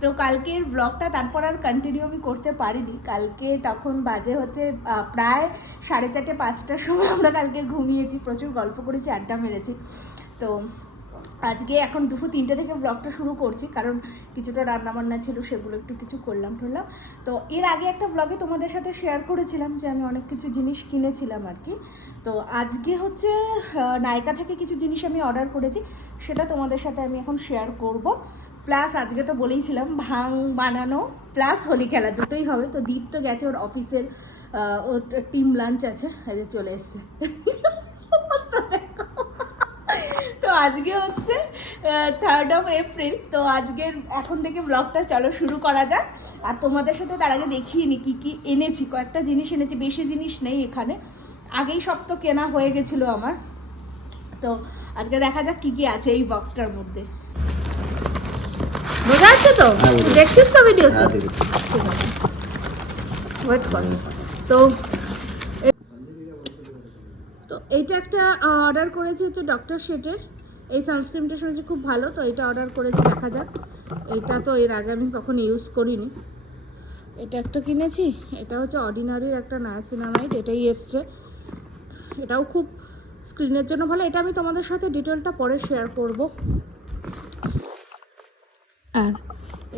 তো কালকের ব্লগটা তারপর আর কন্টিনিউ আমি করতে পারিনি। কালকে তখন বাজে হচ্ছে প্রায় 4:30 5টার সময় আমরা কালকে ঘুমিয়েছি, প্রচুর গল্প করেছি, আড্ডা মেরেছি। তো আজকে এখন 2-3টে থেকে ব্লগটা শুরু করছি, কারণ কিছুটা রান্নাবান্না ছিল, সেগুলো একটু কিছু করলাম। তো এর আগে একটা ব্লগে তোমাদের সাথে শেয়ার করেছিলাম যে আমি অনেক কিছু জিনিস কিনেছিলাম আর কি। তো আজকে হচ্ছে নায়কা থেকে কিছু জিনিস আমি অর্ডার করেছি, সেটা তোমাদের সাথে আমি এখন শেয়ার করব। প্লাস আজকে তো বলেইছিলাম ভাং বানানো প্লাস হোলি খেলা দুটোই হবে। তো দীপ তো গেছে ওর অফিসের, ওর টিম লাঞ্চ আছে, চলে এসছে। তো আজকে হচ্ছে 3rd of April। তো আজকের এখন থেকে ব্লগটা চলো শুরু করা যাক। আর তোমাদের সাথে তার আগে দেখিয়ে নি কি এনেছি। কয়েকটা জিনিস এনেছি, বেশি জিনিস নেই এখানে, আগেই সব তো কেনা হয়ে গেছিলো আমার। তো আজকে দেখা যাক কি আছে এই বক্সটার মধ্যে। বোঝা যাচ্ছে তো? দেখছিস তো ভিডিও? ওয়েট কর। তো এইটা একটা অর্ডার করেছি হচ্ছে ডক্টর শেটের, এই সানস্ক্রিনটা শুনেছি খুব ভালো, তো এটা অর্ডার করেছি, দেখা যাক। এটা তো এর আগে আমি কখনো ইউজ করিনি। এটা একটা কিনেছি, এটা হচ্ছে অর্ডিনারির একটা নায়াসিনামাইড, এটাই এসছে। এটাও খুব স্ক্রিনের জন্য ভালো, এটা আমি তোমাদের সাথে ডিটেলটা পরে শেয়ার করব। আর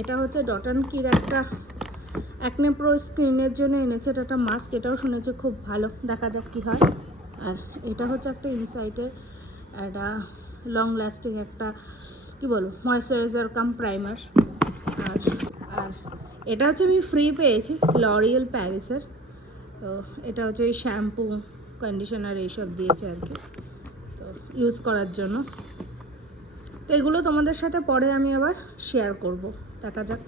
এটা হচ্ছে ডটন কির একটা অ্যাকনে প্রো স্ক্রিনের জন্য এনেছে, এটা একটা মাস্ক, এটাও শুনেছে খুব ভালো, দেখা যাক কি হয়। আর এটা হচ্ছে একটা ইনসাইটের একটা লং লাস্টিং একটা কি বলবো ময়েশ্চারাইজার কাম প্রাইমার। আর আর এটা হচ্ছে আমি ফ্রি পেয়েছি লরিয়েল প্যারিসের। তো এটা হচ্ছে ওই শ্যাম্পু কন্ডিশনার এইসব দিয়েছে আর কি, তো ইউজ করার জন্য। তো এগুলো তোমাদের সাথে পরে আমি আবার শেয়ার করব, দেখা যাক।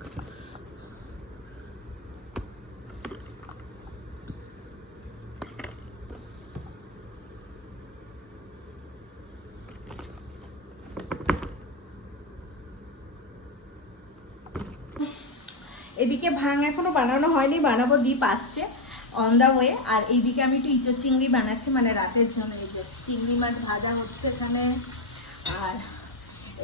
এদিকে ভাং এখনো বানানো হয়নি, বানাবো, দীপ আসছে অন দা ওয়ে। আর এইদিকে আমি একটু ইঁচড় চিংড়ি বানাচ্ছি, মানে রাতের জন্য। এই যে চিংড়ি মাছ ভাজা হচ্ছে এখানে, আর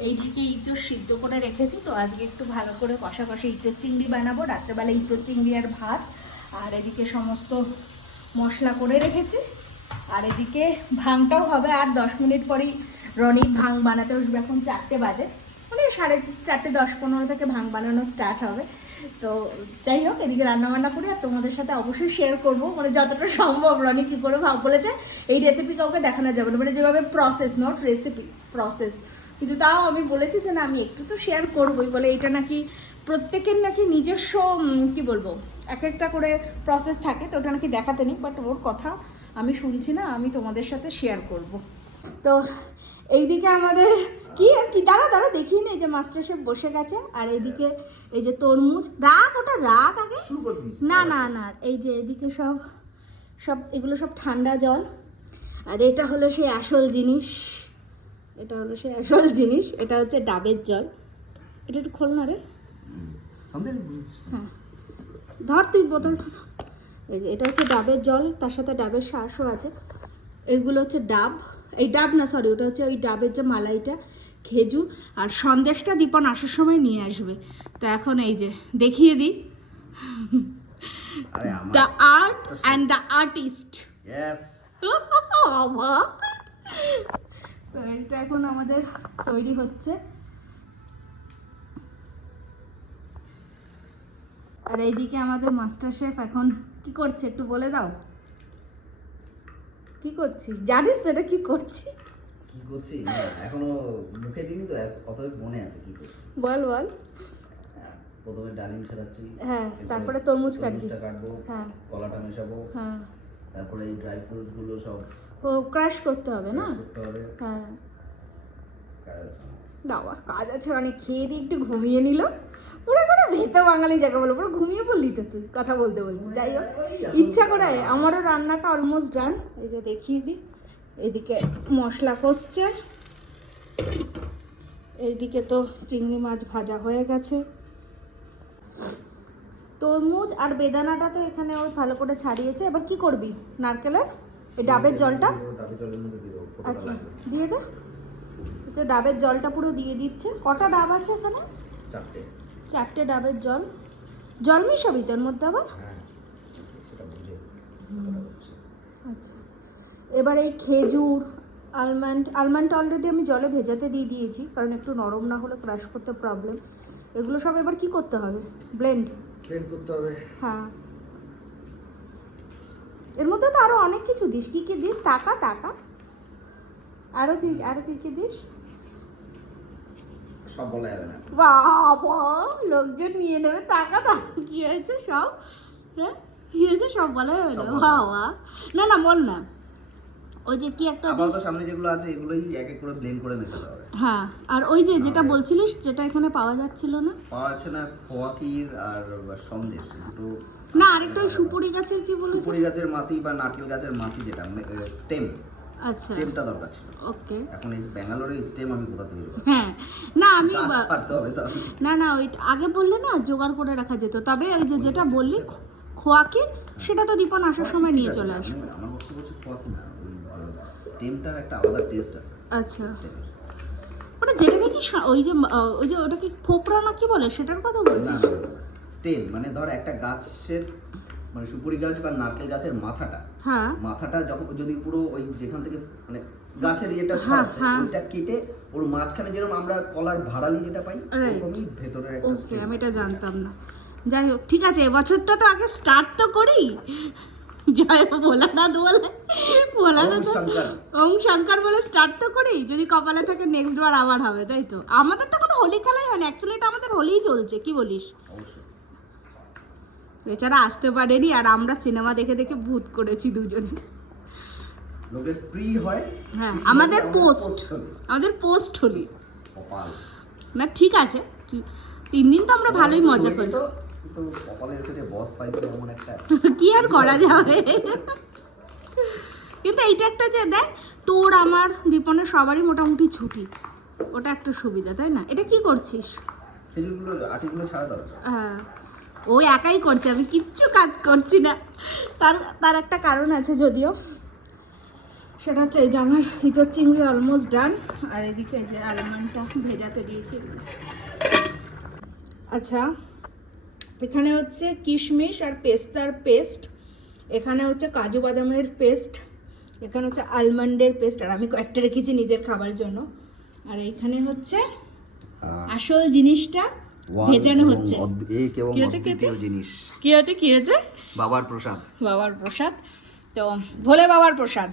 এইদিকে ইঁচড় সিদ্ধ করে রেখেছি। তো আজকে একটু ভালো করে কষা কষা ইঁচড় চিংড়ি বানাবো, রাত্রেবেলা ইঁচড় চিংড়ি আর ভাত। আর এদিকে সমস্ত মশলা করে রেখেছি। আর এদিকে ভাংটাও হবে, আর 10 মিনিট পরেই রনির ভাং বানাতে বসবে। এখন 4টে বাজে, মানে 4:30 10-15 থেকে ভাং বানানো স্টার্ট হবে। তো যাই হোক, এদিকে রান্নাবান্না করি আর তোমাদের সাথে অবশ্যই শেয়ার করবো, মানে যতটা সম্ভব। রনি কী করে বলেছে এই রেসিপি কাউকে দেখানো যাবে না, মানে যেভাবে প্রসেস, নট রেসিপি, প্রসেস। কিন্তু তাও আমি বলেছি যে না, আমি একটু তো শেয়ার করবোই, বলে এটা নাকি প্রত্যেকের নাকি নিজস্ব কি বলবো এক একটা করে প্রসেস থাকে, তো ওটা নাকি দেখাতে নেই। বাট ওর কথা আমি শুনছি না, আমি তোমাদের সাথে শেয়ার করব। তো এইদিকে আমাদের কি আর কি, দাঁড়া দেখিয়ে নেই যে মাস্টার শেফ বসে গেছে। আর এইদিকে এই যে তরমুজ, রাখ ওটা রাখ আগে, না এই যে এদিকে সব এগুলো সব ঠান্ডা জল। আর এটা হলো সেই আসল জিনিস, এটা হচ্ছে ডাবের জল। এটা একটু খোল না রে, হ্যাঁ ধর তুই বোতল। এই যে এটা হচ্ছে ডাবের জল, তার সাথে ডাবের শাঁসও আছে। এগুলো হচ্ছে ডাব, এই ডাব না সরি, ওটা হচ্ছে ওই ডাবের যে মালাইটা, খেজুর। আর সন্দেশটা দীপন আসার সময় নিয়ে আসবে। তো এখন এই যে দেখিয়ে দিই, the art and the artist. তো এটা এখন আমাদের তৈরি হচ্ছে। আর এইদিকে আমাদের মাস্টার শেফ এখন কি করছে একটু বলে দাও। কি করছিস জানিস এটা কি করছি? এখনো মুখে দিইনি তো, অতএব মনে আছে কি করছি। বল। প্রথমে ডালিম ছাড়াচ্ছি, হ্যাঁ, তারপরে তরমুজ কাটবো, হ্যাঁ, কলাটা মেশাবো, হ্যাঁ, তারপরে এই ড্রাই ফ্রুটস গুলো সব ক্রাশ করতে হবে না? হ্যাঁ, কাজ আছে অনেক। খেয়ে দিয়ে একটু ঘুমিয়ে নিল। পুরো করে ভেতো বাঙালি জায়গা বলো, পুরো ঘুমিয়ে পড়লি তো তুই কথা বলতে। যাই হোক, ইচ্ছা করে আমারও রান্নাটা অলমোস্ট ডান। এই যে দেখিয়ে দিই, এদিকে মশলা কষছে, এইদিকে তো চিংড়ি মাছ ভাজা হয়ে গেছে। তরমুজ আর বেদানাটা তো এখানে ওই ভালো করে ছাড়িয়েছে। এবার কি করবি নারকেলের এই ডাবের জলটা? আচ্ছা দিয়ে দে। আচ্ছা, ডাবের জলটা পুরো দিয়ে দিচ্ছে। কটা ডাব আছে এখানে? 4টে ডাবের জল, জল মেশাবি তোর মধ্যে আবার? হ্যাঁ সেটা বুঝে আচ্ছা, এবার এই খেজুর, আলমন্ড অলরেডি আমি জলে ভেজাতে দিয়ে দিয়েছি, কারণ একটু নরম না হলে ক্রাশ করতে প্রবলেম। এগুলো সব এবার কি করতে হবে? ব্লেন্ড করতে হবে। হ্যাঁ, এর মধ্যে তো আরো অনেক কিছু দিস। কি কি দিস? টাকা আরো কি দিস? সব বলা যাবে না। বাবা, লোকজন নিয়ে নেবে টাকা। কি হয়েছে সব? হ্যাঁ কি হয়েছে সব বলা যাবে না? বাবা না বল না। ওই যে কি একটা আপাতত সামনে যেগুলো আছে এগুলোই এক এক করে ব্লেন্ড করে মেশাতে হবে। হ্যাঁ, আর ওই যে যেটা বলছিলিস, যেটা এখানে পাওয়া যাচ্ছিল না, পাওয়া যাচ্ছে না, খোয়া ক্ষীর আর সন্দেশ দুটো। না আরেকটা ওই সুপুরি গাছের কি বলেছিস? সুপুরি গাছের মাটি বা নারকেল গাছের মাটি, যেটা স্টেম, আচ্ছা স্টেমটা দরকার ছিল। ওকে। এখন এই ব্যাঙ্গালোরের স্টেম আমি কোথা থেকে পাবো? হ্যাঁ না আমি পারতে হবে তো। না ওই আগে বললে না জোগাড় করে রাখা যেত। তবে ওই যে যেটা বললি খোয়াকির, সেটা তো দীপন আসার সময় নিয়ে চলে আসবে। আমার বক্তব্য হচ্ছে খোয়া ক্ষীর না, স্টেমটার একটা আলাদা টেস্ট আছে। আচ্ছা, ওটা যেটাকে কি ওই যে ওটাকে ফোপরা না কি বলে, সেটার কথা বলছিস? স্টেম মানে ধর একটা গাছের, মানে সুপুরি গাছ বা নারকেল গাছের মাথাটা, হ্যাঁ মাথাটা যখন যদি পুরো ওই যেখান থেকে মানে গাছের ইয়েটা ছড়াচ্ছে, ওইটা কেটে ওর মাঝখানে যেরকম আমরা কলার ভাড়ালি যেটা পাই, ওরকমই ভেতরে একটা। ওকে, আমি এটা জানতাম না। যাই হোক, ঠিক আছে, এবছরটা তো আগে স্টার্ট তো করি। জয় ভোলানাথ বলে, ভোলানাথ ওম শঙ্কর বলে স্টার্ট তো করি। যদি কপালে থাকে নেক্সট বার আবার হবে, তাই তো? আমাদের তো কোনো হোলি খেলাই হয় না, অ্যাকচুয়ালি এটা আমাদের হোলিই চলছে, কি বলিস? বেচারা আসতে পারেনি, আর আমরা সিনেমা দেখে দেখে ভূত করেছি দুজনে। লোকের প্রি হয়, হ্যাঁ আমাদের পোস্ট হোলি না, ঠিক আছে 3 দিন তো আমরা ভালোই মজা করি। তো কপালের পেটে বস পাইছে এমন একটা কি আর করা যাবে। কিন্তু এইটা একটা যে দেখ, তোর আমার দীপনের সবারই মোটামুটি ছুটি, ওটা একটা সুবিধা, তাই না? এটা কি করছিস? খেজুরগুলো আটিগুলো ছাড়া দাও। হ্যাঁ, ও একাই করছে, আমি কিচ্ছু কাজ করছি না। তার একটা কারণ আছে যদিও, সেটা হচ্ছে এই যে আমার ইঁচড় চিংড়ি অলমোস্ট ডান, আর এদিকে যে আলমন্ডটা ভেজাতে দিয়েছি। আচ্ছা, এখানে হচ্ছে কিশমিশ আর পেস্তার পেস্ট, এখানে হচ্ছে কাজু বাদামের পেস্ট, এখানে হচ্ছে আলমন্ডের পেস্ট, আর আমি কয়েকটা রেখেছি নিজের খাবার জন্য। আর এখানে হচ্ছে আসল জিনিসটা ভেজানো হচ্ছে। কি হচ্ছে? বাবার প্রসাদ। তো ভোলে বাবার প্রসাদ।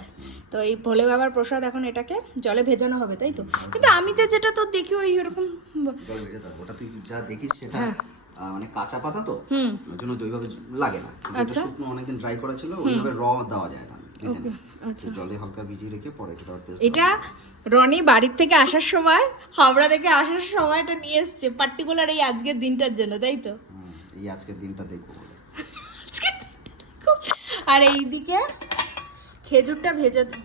তো এই ভোলে বাবার প্রসাদ এখন এটাকে জলে ভেজানো হবে, তাই তো? কিন্তু আমি তো যেটা তো দেখি ওই এরকম জলে ভেজাতে হবে। ওটা তুই যা দেখিস সেটা মানে কাঁচা পাতা তো, ওই জন্য ওইভাবে লাগে না। আচ্ছা, শুকনো অনেকদিন ড্রাই করা ছিল, ওইভাবে র দেওয়া যায় না। আচ্ছা, জলে হালকা ভিজিয়ে রেখে পরে এটা রনি বাড়ির থেকে আসার সময়, হাওড়া থেকে আসার সময় এটা নিয়ে এসছে পার্টিকুলার এই আজকের দিনটার জন্য, তাই তো? এই আজকের দিনটা দেখবো বলে। আর এইদিকে খেজুরটা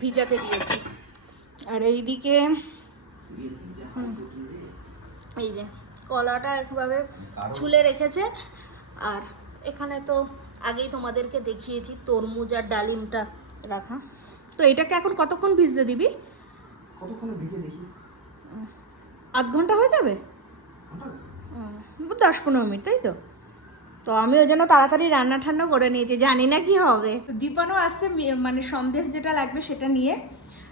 ভিজাতে দিয়েছি, আর এইদিকে এই যে কলাটা একভাবে ছুলে রেখেছে। আর এখানে তো আগেই তোমাদেরকে দেখিয়েছি তরমুজ আর ডালিমটা রাখা। তো এটাকে এখন কতক্ষণ ভিজতে দিবি? কতক্ষণ ভিজে দেখি? আধ ঘন্টা হয়ে যাবে, 10-15 মিনিট, তাই তো? তো আমি ওই জন্য তাড়াতাড়ি রান্না ঠান্না করে নিয়েছি, জানি না কি হবে। দীপনও আসছে, মানে সন্দেশ যেটা লাগবে সেটা নিয়ে।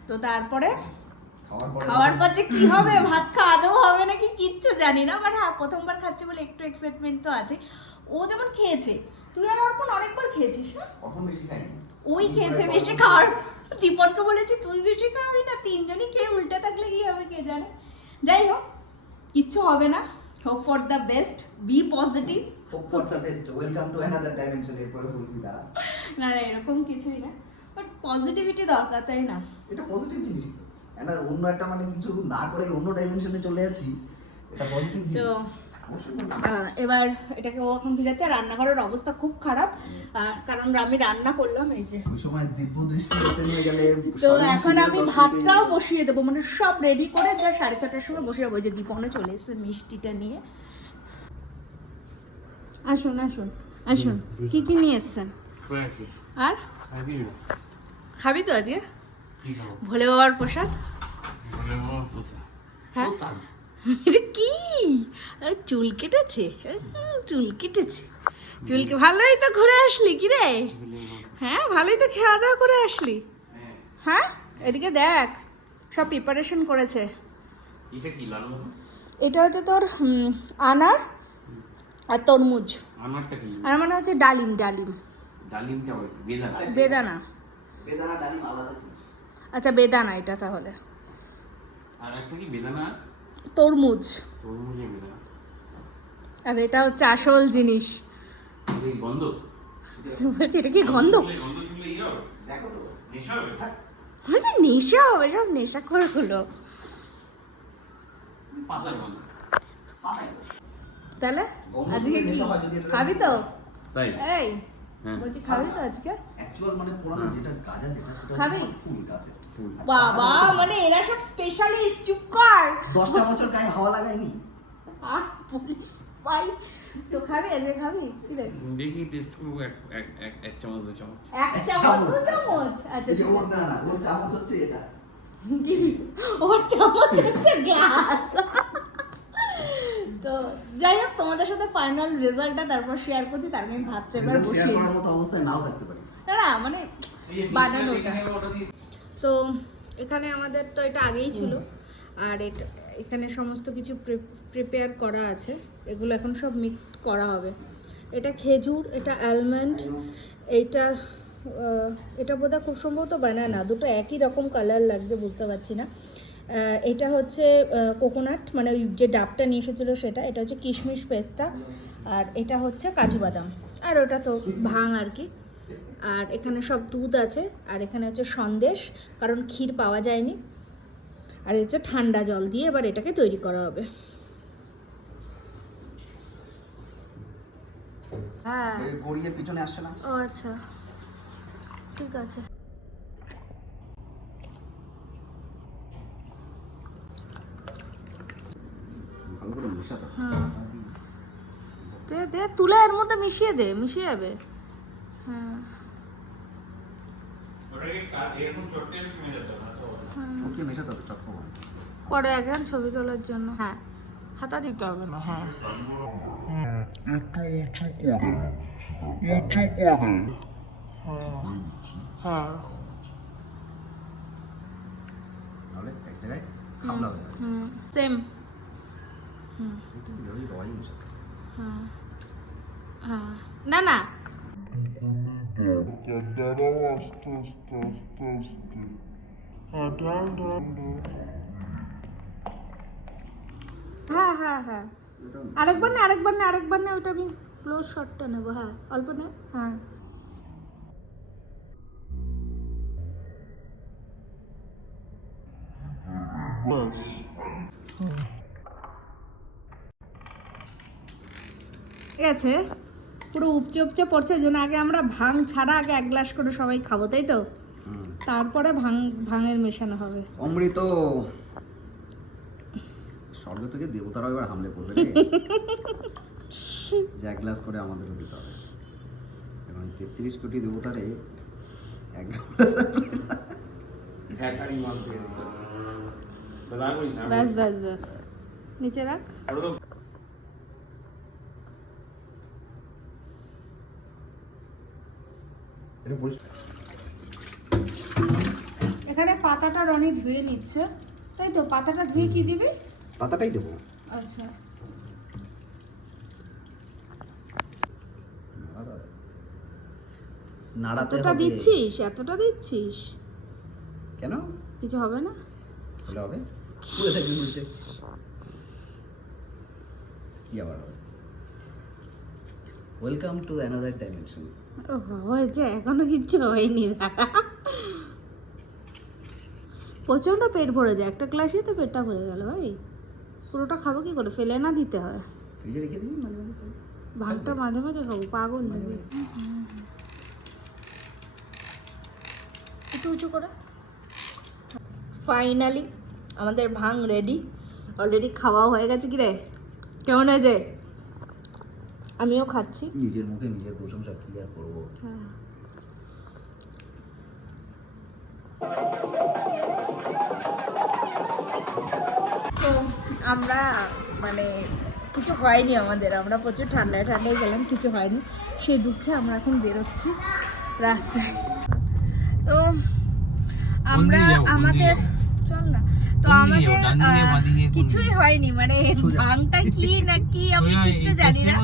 তো তারপরে খাওয়ার পর যে কি হবে, ভাত খাওয়া দাওয়া হবে নাকি কিচ্ছু জানি না, বাট হ্যাঁ প্রথমবার খাচ্ছে বলে একটু এক্সাইটমেন্ট তো আছে। ও যেমন খেয়েছে, তুই আর অর্পণ অনেকবার খেয়েছিস না? অর্পণ বেশি খায়নি, ওই খেয়েছে বেশি। খাওয়ার দীপনকে বলেছি তুই বেশি খাবি না, 3 জনই খেয়ে উল্টে থাকলে কি হবে কে জানে। যাই হোক, কিচ্ছু হবে না। Hope for the best, be positive. Hope for the best, welcome to another dimension. এরপরে বলবি দাঁড়া। না এরকম কিছুই না, বাট পজিটিভিটি দরকার, তাই না? এটা পজিটিভ জিনিস। এটা অন্য একটা মানে কিছু না করে অন্য ডাইমেনশনে চলে যাচ্ছি, এটা পজিটিভ জিনিস। তো এবার এটাকে ও এখন ভিজাচ্ছে। রান্নাঘরের অবস্থা খুব খারাপ, কারণ আমি রান্না করলাম এই যে ওই সময় দিব্য দৃষ্টি ওপেন হয়ে গেলে। তো এখন আমি ভাতটাও বসিয়ে দেবো, মানে সব রেডি করে যা 6:30টার সময় বসিয়ে দেবো। যে দীপনে চলে এসেছে মিষ্টিটা নিয়ে। আসুন আসুন আসুন, কি কি নিয়ে এসছেন? আর খাবি তো আজকে ভোলে বাবার প্রসাদ? হ্যাঁ কি চুল কেটেছে, চুল কেটেছে, চুলকে ভালোই তো ঘুরে আসলি কি রে? হ্যাঁ ভালোই তো খাওয়া দাওয়া করে আসলি। হ্যাঁ এদিকে দেখ সব প্রিপারেশন করেছে। এটা হচ্ছে তোর আনার আর তরমুজ। আর মানে হচ্ছে ডালিম, ডালিম বেদানা। আচ্ছা বেদানা এটা তাহলে। তরমুজ। আর এটা হচ্ছে আসল জিনিস। এটা কি গন্ধ? নেশা হবে, সব নেশা করে হলো তাহলে। আজকে কি খাবি তো? এই বলছি খাবি তো আজকে? খাবি? বাবা মানে এরা সব স্পেশালিস্ট। চুপ কর। 10টা বছর গায়ে হাওয়া লাগায়নি। ভাই তো খাবি আজকে? খাবি কি রে? দেখি টেস্ট করব। এক চামচ 2 চামচ। এক চামচ 2 চামচ? আচ্ছা এই যে ওর না, ওর চামচ হচ্ছে এটা। কি ওর চামচ হচ্ছে গ্লাস। তো যাই হোক তোমাদের সাথে ফাইনাল রেজাল্টটা তারপর শেয়ার করছি। তার আগে আমি ভাত পেপার বসিয়ে শেয়ার করার মতো অবস্থায় নাও থাকতে পারি। না মানে বানানোটা। তো এখানে আমাদের তো এটা আগেই ছিল, আর এটা এখানে সমস্ত কিছু প্রিপেয়ার করা আছে। এগুলো এখন সব মিক্সড করা হবে। এটা খেজুর, এটা অ্যালমন্ড, এটা বোধহয় খুব সম্ভবত বানানা। দুটো একই রকম কালার লাগবে, বুঝতে পারছি না। এটা হচ্ছে কোকোনাট, মানে ওই যে ডাবটা নিয়ে এসেছিলো সেটা। এটা হচ্ছে কিশমিশ পেস্তা, আর এটা হচ্ছে কাজু বাদাম, আর ওটা তো ভাং আর কি। আর এখানে সব দুধ আছে, আর এখানে হচ্ছে সন্দেশ, কারণ ক্ষীর পাওয়া যায়নি। আর হচ্ছে ঠান্ডা জল দিয়ে এবার এটাকে তৈরি করা হবে। হ্যাঁ গড়িয়ে পিছনে আসছে না। ও আচ্ছা ঠিক আছে। ভালো করে মেশাতে। দে দে তুলে এর মধ্যে মিশিয়ে দে, মিশিয়ে যাবে। হ্যাঁ চটকে মেশাতে হবে, চটকে হবে। পরে একজন ছবি তোলার জন্য। হ্যাঁ হাতা দিতে হবে না। হ্যাঁ একটু উঁচু করে হ্যাঁ তাহলে এক জায়গায় খাবলা হয়ে যাবে। সেম। এটা ওই রয় মেশাতে। হ্যাঁ হ্যাঁ না না দাঁড়াও আস্তে আস্তে আস্তে আস্তে। হ্যাঁ ডাল ডাল হ্যাঁ হ্যাঁ হ্যাঁ আরেকবার না, আরেকবার না, আরেকবার না। ওটা আমি ক্লোজ শটটা নেবো। হ্যাঁ অল্প নে। হ্যাঁ ব্যাস। ঠিক আছে, পুরো উপচে উপচে পড়ছে। ওই জন্য আগে আমরা ভাং ছাড়া আগে 1 গ্লাস করে সবাই খাবো, তাই তো? তারপরে ভাঙের মেশানো হবে। অমৃত স্বর্গ থেকে দেবতারাও এবার হামলে পড়বে রে। যে 1 গ্লাস করে আমাদেরও দিতে হবে। এখন 33 কোটি দেবতারে 1 গ্লাস। ব্যাস ব্যাস ব্যাস, নিচে রাখ। এখানে পাতাটা রনি ধুয়ে নিচ্ছে, তাই তো? পাতাটা ধুয়ে কি দিবি? পাতাটাই দেবো। আচ্ছা নাড়াতে এতটা হবে। দিচ্ছিস? এতটা দিচ্ছিস কেন? কিছু হবে না? হলে হবে। পুরো থাকবি বলতে কি আবার হবে? Welcome to another dimension. ও হয়েছে, এখনো কিচ্ছু হয়নি। প্রচন্ড পেট ভরে যায়, একটা গ্লাসই তো পেটটা ভরে গেল ভাই। পুরোটা খাবো কি করে? ফেলে না দিতে হয়। ফ্রিজে রেখে দিবি, মাঝে মাঝে খাবি। ভাতটা মাঝে মাঝে খাবো, পাগল নাকি? একটু উঁচু করে। ফাইনালি আমাদের ভাং রেডি। অলরেডি খাওয়াও হয়ে গেছে। কি রে কেমন হয়েছে? আমিও খাচ্ছি। নিজের মুখে নিজের প্রশংসা কি আর করবো। তো আমরা মানে কিছু হয়নি আমাদের, আমরা প্রচুর ঠান্ডায় ঠান্ডায় গেলাম, কিছু হয়নি, সেই দুঃখে আমরা এখন বেরোচ্ছি রাস্তায়। তো আমরা আমাদের চল না, তো আমাদের কিছুই হয়নি, মানে ভাঙটা কি না কি আমি কিচ্ছু জানি না।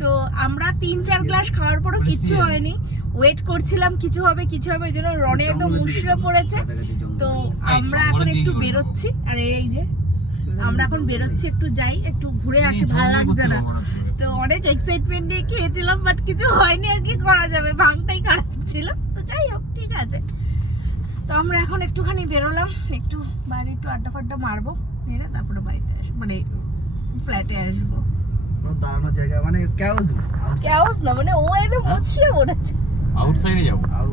তো আমরা 3-4 গ্লাস খাওয়ার পরও কিচ্ছু হয়নি, ওয়েট করছিলাম কিছু হবে কিছু হবে, ওই জন্য রনে তো মুশড়ে পড়েছে। তো আমরা এখন একটু বেরোচ্ছি, আর এই যে আমরা এখন বেরোচ্ছি, একটু যাই, একটু ঘুরে আসি, ভালো লাগছে না। তো অনেক এক্সাইটমেন্ট নিয়ে খেয়েছিলাম, বাট কিছু হয়নি, আর কি করা যাবে, ভাঙটাই খারাপ ছিল। তো যাই হোক, ঠিক আছে। তো আমরা এখন একটুখানি বেরোলাম, একটু বাইরে একটু আড্ডা ফাড্ডা মারবো, মেরে তারপরে বাড়িতে আসবো, মানে ফ্ল্যাটে আসবো। দাঁড়ানোর জায়গা মানে ক্যাওস না, কেওস না, মানে ও একদম মুচড়ে পড়েছে। আউটসাইডে যাবো। আর